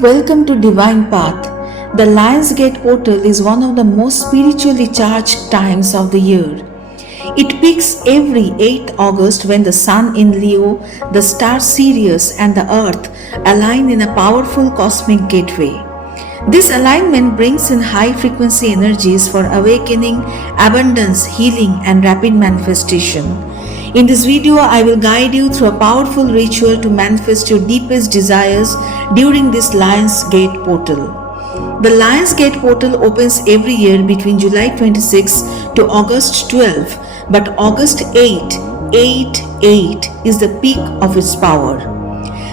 Welcome to Divine Path. The Lion's Gate portal is one of the most spiritually charged times of the year. It peaks every 8th August when the Sun in Leo, the star Sirius, and the Earth align in a powerful cosmic gateway. This alignment brings in high frequency energies for awakening, abundance, healing, and rapid manifestation. In this video, I will guide you through a powerful ritual to manifest your deepest desires during this Lion's Gate portal. The Lion's Gate portal opens every year between July 26 to August 12, but August 8 is the peak of its power.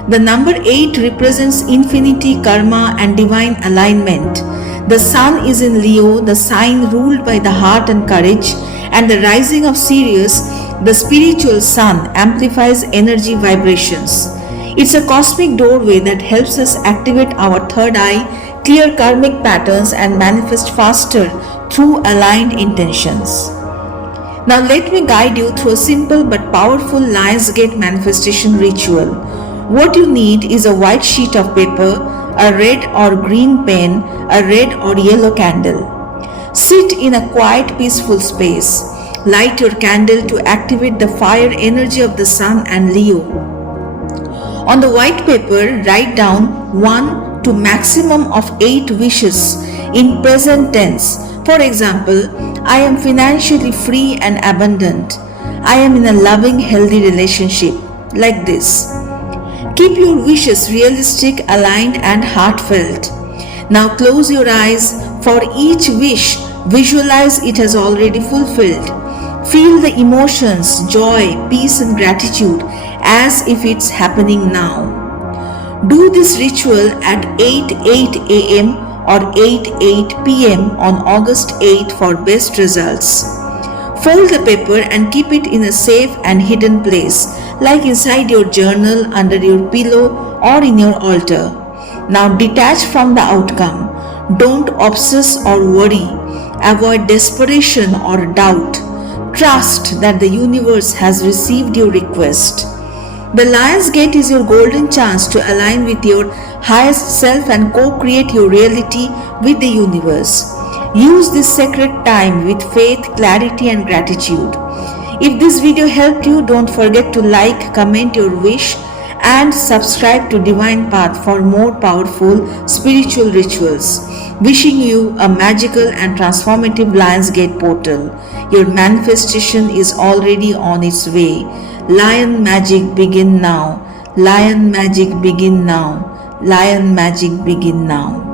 The number 8 represents infinity, karma, and divine alignment. The Sun is in Leo, the sign ruled by the heart and courage, and the rising of Sirius, the spiritual sun, amplifies energy vibrations. It's a cosmic doorway that helps us activate our third eye, clear karmic patterns, and manifest faster through aligned intentions. Now let me guide you through a simple but powerful Lion's Gate manifestation ritual. What you need is a white sheet of paper, a red or green pen, a red or yellow candle. Sit in a quiet, peaceful space. Light your candle to activate the fire energy of the Sun and Leo. On the white paper, write down 1 to maximum of 8 wishes in present tense. For example, I am financially free and abundant. I am in a loving, healthy relationship. Like this. Keep your wishes realistic, aligned, and heartfelt. Now close your eyes. For each wish, visualize it has already fulfilled. Feel the emotions, joy, peace, and gratitude as if it's happening now. Do this ritual at 8:08 a.m. or 8:08 p.m. on August 8 for best results. Fold the paper and keep it in a safe and hidden place, like inside your journal, under your pillow, or in your altar. Now detach from the outcome. Don't obsess or worry. Avoid desperation or doubt. Trust that the universe has received your request. The Lion's Gate is your golden chance to align with your highest self and co-create your reality with the universe. Use this sacred time with faith, clarity, and gratitude. If this video helped you, don't forget to like, comment your wish, and subscribe to Divine Path for more powerful spiritual rituals. Wishing you a magical and transformative Lion's Gate portal. Your manifestation is already on its way. Lion magic begin now. Lion magic begin now. Lion magic begin now.